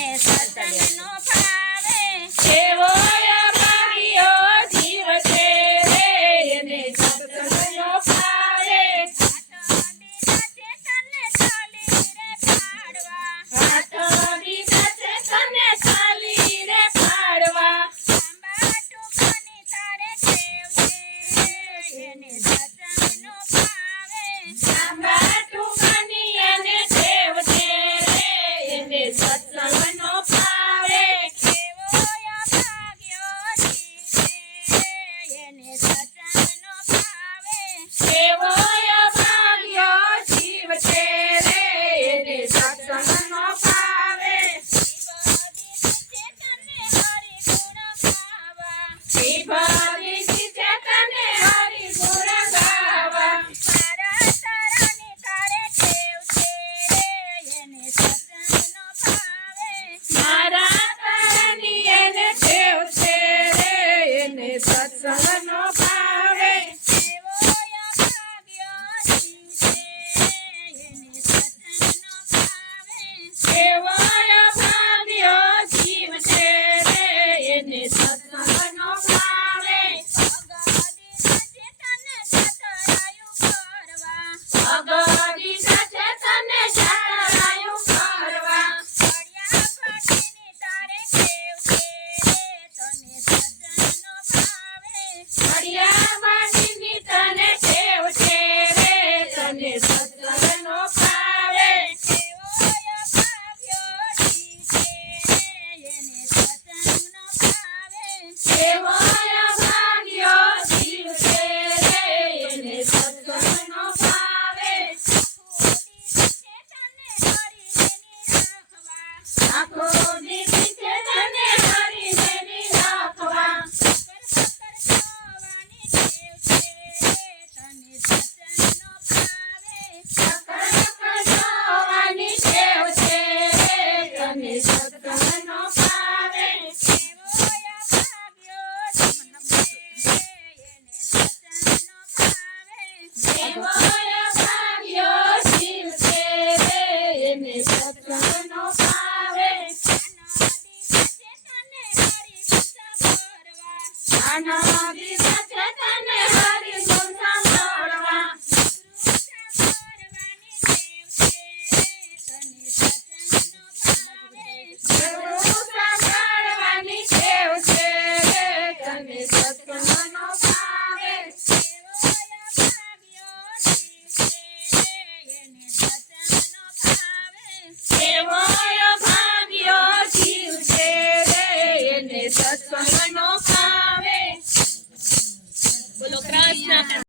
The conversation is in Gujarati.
સત્સંગનો ભાવે એવો અભાગીયો જીવ છે રે એને સત્સંગનો ભાવે હાથ બીજા છે તને ચાલી રે પાડવા હાથ બીજા છે તને ચાલી રે પાડવા એવો અભાગ્યો જીવ છે રે એને સત્સંગનો ભાવે વિભાવી છે તને હરિ ગુણ ગાવા મારા તારાની એને ટેવ છે રે એને સત્સંગનો ભાવે એવો અભાગ્યો જીવ છે રે એને સત્સંગનો ભાવે અગદી સાથે તને ચતરાયું કરવા હરિયા માટીની તને ટેવ છે રે તને સત્સંગનો ભાવે એવો અભાગ્યો જીવ છે રે એને સત્સંગનો ભાવે આખો